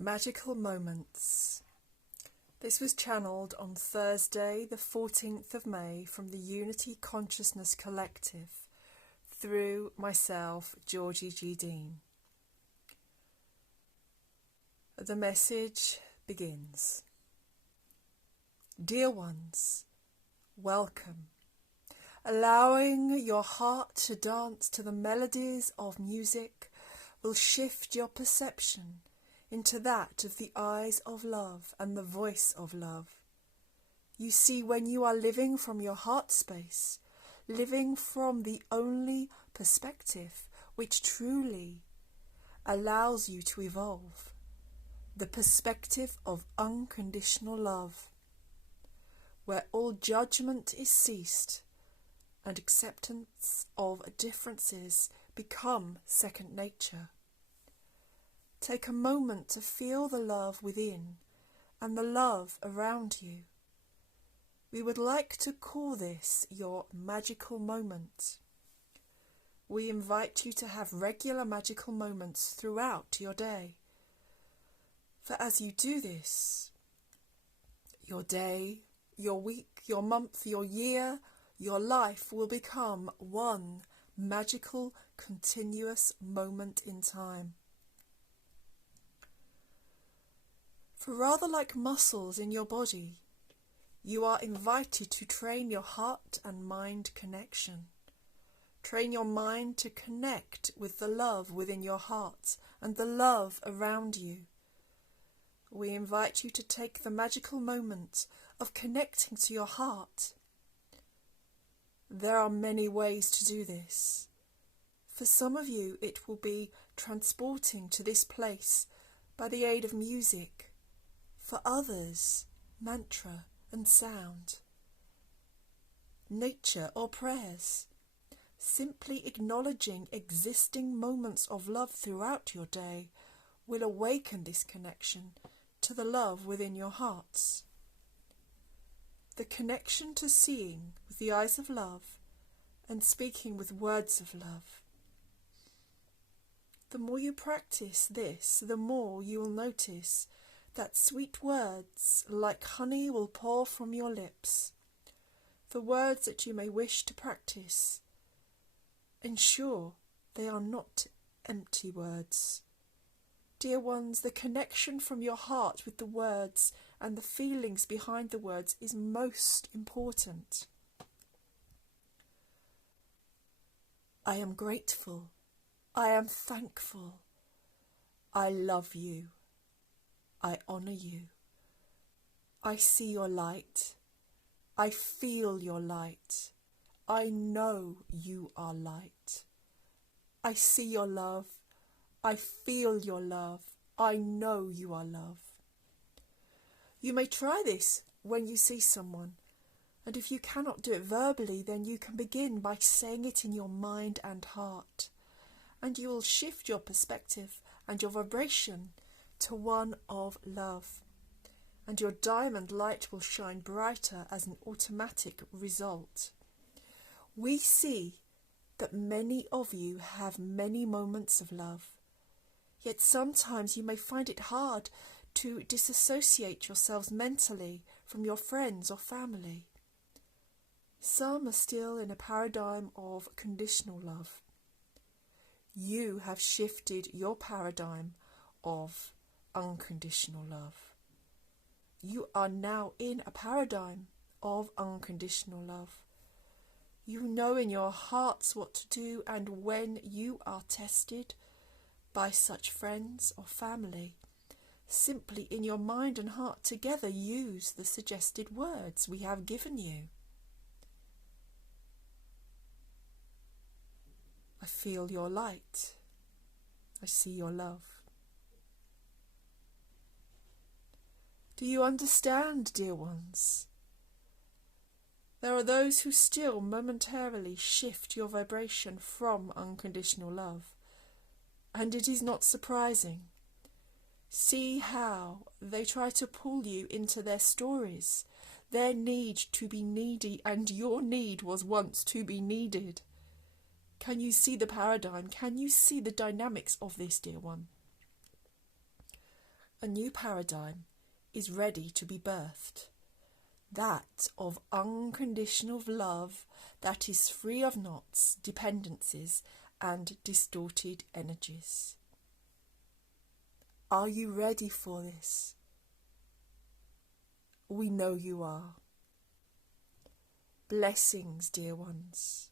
Magical Moments. This was channeled on Thursday the 14th of May from the Unity Consciousness Collective through myself, Georgie G. Dean. The message begins. Dear ones, welcome. Allowing your heart to dance to the melodies of music will shift your perception into that of the eyes of love and the voice of love. You see, when you are living from your heart space, living from the only perspective which truly allows you to evolve, the perspective of unconditional love, where all judgment is ceased and acceptance of differences become second nature. Take a moment to feel the love within and the love around you. We would like to call this your magical moment. We invite you to have regular magical moments throughout your day. For as you do this, your day, your week, your month, your year, your life will become one magical, continuous moment in time. For rather like muscles in your body, you are invited to train your heart and mind connection. Train your mind to connect with the love within your heart and the love around you. We invite you to take the magical moment of connecting to your heart. There are many ways to do this. For some of you, it will be transporting to this place by the aid of music. For others, mantra and sound, nature or prayers. Simply acknowledging existing moments of love throughout your day will awaken this connection to the love within your hearts. The connection to seeing with the eyes of love and speaking with words of love. The more you practice this, the more you will notice that sweet words like honey will pour from your lips. The words that you may wish to practice, ensure they are not empty words. Dear ones, the connection from your heart with the words and the feelings behind the words is most important. I am grateful. I am thankful. I love you. I honour you. I see your light. I feel your light. I know you are light. I see your love. I feel your love. I know you are love. You may try this when you see someone, and if you cannot do it verbally, then you can begin by saying it in your mind and heart, and you will shift your perspective and your vibration to one of love, and your diamond light will shine brighter as an automatic result. We see that many of you have many moments of love, yet sometimes you may find it hard to disassociate yourselves mentally from your friends or family. Some are still in a paradigm of conditional love. You have shifted your paradigm of unconditional love. You are now in a paradigm of unconditional love. You know in your hearts what to do, and when you are tested by such friends or family, simply in your mind and heart together use the suggested words we have given you. I feel your light. I see your love. Do you understand, dear ones? There are those who still momentarily shift your vibration from unconditional love, and it is not surprising. See how they try to pull you into their stories, their need to be needy, and your need was once to be needed. Can you see the paradigm? Can you see the dynamics of this, dear one? A new paradigm is ready to be birthed, that of unconditional love that is free of knots, dependencies, and distorted energies. Are you ready for this? We know you are. Blessings, dear ones.